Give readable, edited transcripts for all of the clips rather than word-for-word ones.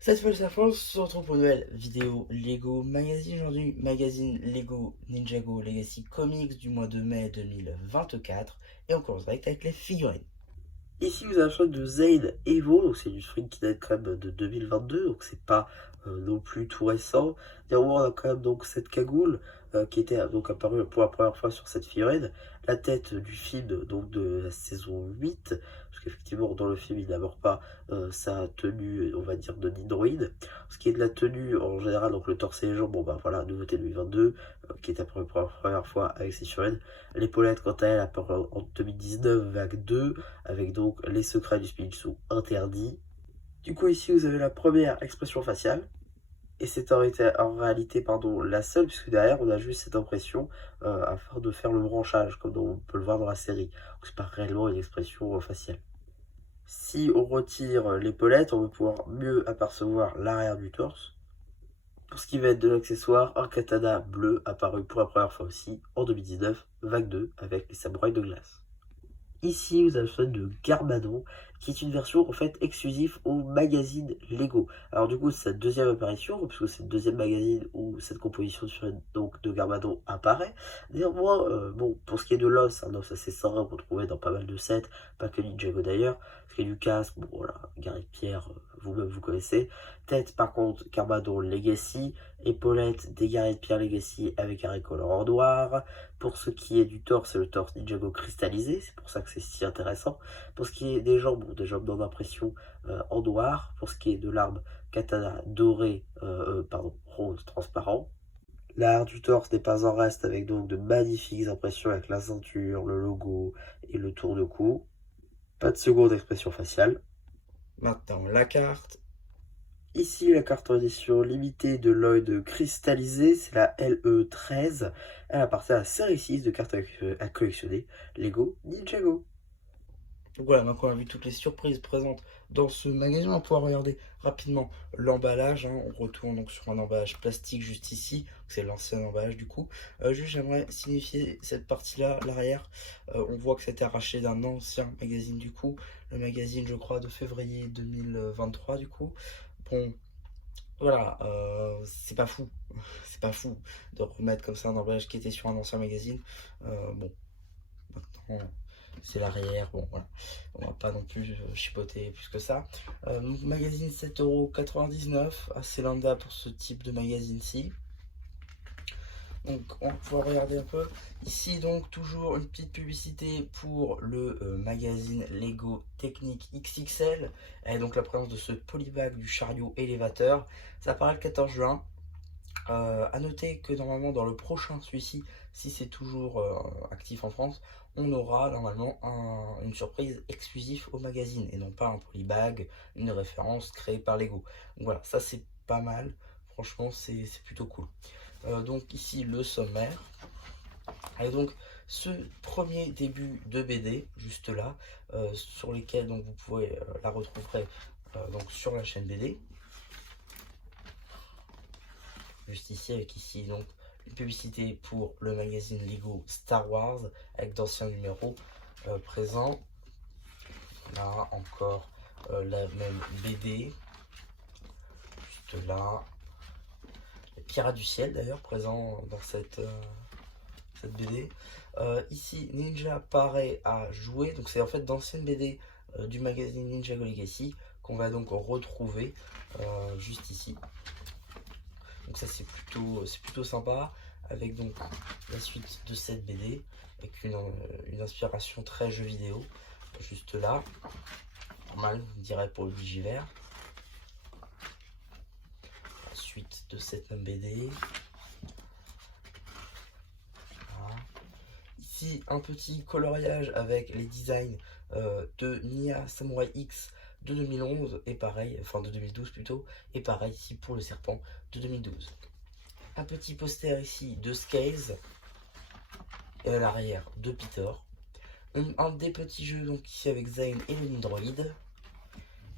Cette fois, ça France se retrouve pour une nouvelle vidéo Lego Magazine. Aujourd'hui, magazine Lego Ninjago Legacy Comics du mois de mai 2024. Et on commence direct avec les figurines. Ici, vous avez un shot de Zayn Evo, donc c'est une figurine qui date quand même de 2022, donc c'est pas non plus tout récent. Néanmoins, on a quand même donc cette cagoule qui était donc apparue pour la première fois sur cette figurine. La tête du film donc de la saison 8, parce qu'effectivement dans le film il n'aborde pas sa tenue, on va dire, de Nidroid. Ce qui est de la tenue en général, donc le torse et les jambes, bon bah voilà, nouveauté 2022, qui est apparue pour la première fois avec ces figurines. L'épaulette, quant à elle, apparaît en 2019, vague 2, avec donc les secrets du Spinitsu interdits. Du coup, ici, vous avez la première expression faciale. Et c'est en réalité pardon, la seule, puisque derrière, on a juste cette impression afin de faire le branchage, comme on peut le voir dans la série. Donc, c'est pas réellement une expression faciale. Si on retire l'épaulette, on va pouvoir mieux apercevoir l'arrière du torse. Pour ce qui va être de l'accessoire, un katana bleu apparu pour la première fois aussi en 2019, vague 2, avec les samouraïs de glace. Ici, vous avez besoin de Garmadon, qui est une version en fait exclusive au magazine Lego. Alors du coup, c'est sa deuxième apparition, puisque c'est le deuxième magazine où cette composition donc, de Garmadon apparaît. Néanmoins, bon, pour ce qui est de l'os, un os assez simple, retrouvé dans pas mal de sets, pas que Ninjago d'ailleurs. Ce qui est du casque, bon voilà, Gary Pierre, vous-même vous connaissez. Tête par contre, Garmadon Legacy, épaulette des Gary Pierre Legacy avec un recolor en noir. Pour ce qui est du torse, c'est le torse Ninjago cristallisé, c'est pour ça que c'est si intéressant. Pour ce qui est des jambes, bon, des jambes d'impression en noir. Pour ce qui est de l'arme, katana doré, pardon, rose transparent. L'arrière du torse n'est pas en reste avec donc de magnifiques impressions avec la ceinture, le logo et le tour de cou. Pas de seconde expression faciale. Maintenant, la carte. Ici, la carte en édition limitée de Lloyd cristallisée, c'est la LE13. Elle appartient à la série 6 de cartes à collectionner, Lego Ninjago. Donc voilà, maintenant qu'on a vu toutes les surprises présentes dans ce magazine, on va pouvoir regarder rapidement l'emballage. On retourne donc sur un emballage plastique juste ici, c'est l'ancien emballage du coup. Juste j'aimerais signifier cette partie-là, l'arrière. On voit que c'était arraché d'un ancien magazine du coup, le magazine je crois de février 2023 du coup. Bon, voilà, c'est pas fou, c'est pas fou de remettre comme ça un emballage qui était sur un ancien magazine. Bon, maintenant c'est l'arrière, bon voilà, on va pas non plus chipoter plus que ça. Magazine 7,99 €, assez lambda pour ce type de magazine-ci. Donc on va pouvoir regarder un peu. Ici donc toujours une petite publicité pour le magazine Lego Technique XXL. Et donc la présence de ce polybag du chariot élévateur. Ça apparaît le 14 juin. À noter que normalement dans le prochain celui-ci, si c'est toujours actif en France, on aura normalement une surprise exclusive au magazine et non pas un polybag, une référence créée par Lego. Donc voilà, ça c'est pas mal, franchement c'est plutôt cool. Donc ici le sommaire, et donc ce premier début de BD, juste là, sur lesquels donc, vous pouvez la retrouverez donc sur la chaîne BD. Juste ici, avec ici donc une publicité pour le magazine Lego Star Wars avec d'anciens numéros présents. Là encore la même BD, juste là. Les Pirates du ciel d'ailleurs présent dans cette BD. Ici Ninja paraît à jouer, donc c'est en fait d'anciennes BD du magazine Ninjago Legacy qu'on va donc retrouver juste ici. Donc ça c'est plutôt sympa, avec donc la suite de cette BD, avec une inspiration très jeu vidéo, juste là, normal, on dirait pour le Vigivaire. La suite de cette même BD. Voilà. Ici un petit coloriage avec les designs de Nia Samurai X de 2011 et pareil, enfin de 2012 plutôt, et pareil ici pour le serpent de 2012. Un petit poster ici de Scales et à l'arrière de Peter. Un des petits jeux donc ici avec Zayn et le Nidroid.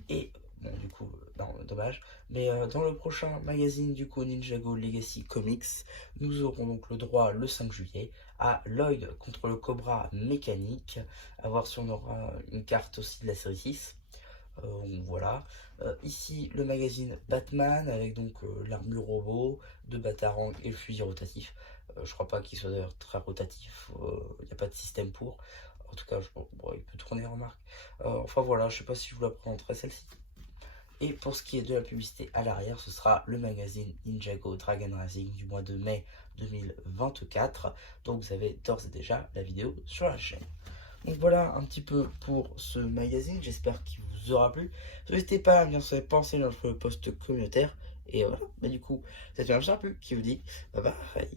Et bon du coup, non, dommage. Mais dans le prochain magazine du coup Ninjago Legacy Comics, nous aurons donc le droit le 5 juillet à Lloyd contre le Cobra mécanique. À voir si on aura une carte aussi de la série 6. Donc voilà. Ici le magazine Batman avec donc l'armure robot de Batarang et le fusil rotatif. Je crois pas qu'il soit d'ailleurs très rotatif, il n'y a pas de système pour. En tout cas, bon, il peut tourner, remarque. Enfin voilà, je sais pas si je vous la présenterai celle-ci. Et pour ce qui est de la publicité à l'arrière, ce sera le magazine Ninjago Dragon Racing du mois de mai 2024. Donc vous avez d'ores et déjà la vidéo sur la chaîne. Donc voilà un petit peu pour ce magazine, j'espère qu'il vous aura plu. N'hésitez pas à bien sûr penser dans le post communautaire. Et voilà, du coup, c'est un peu qui vous dit bye bye.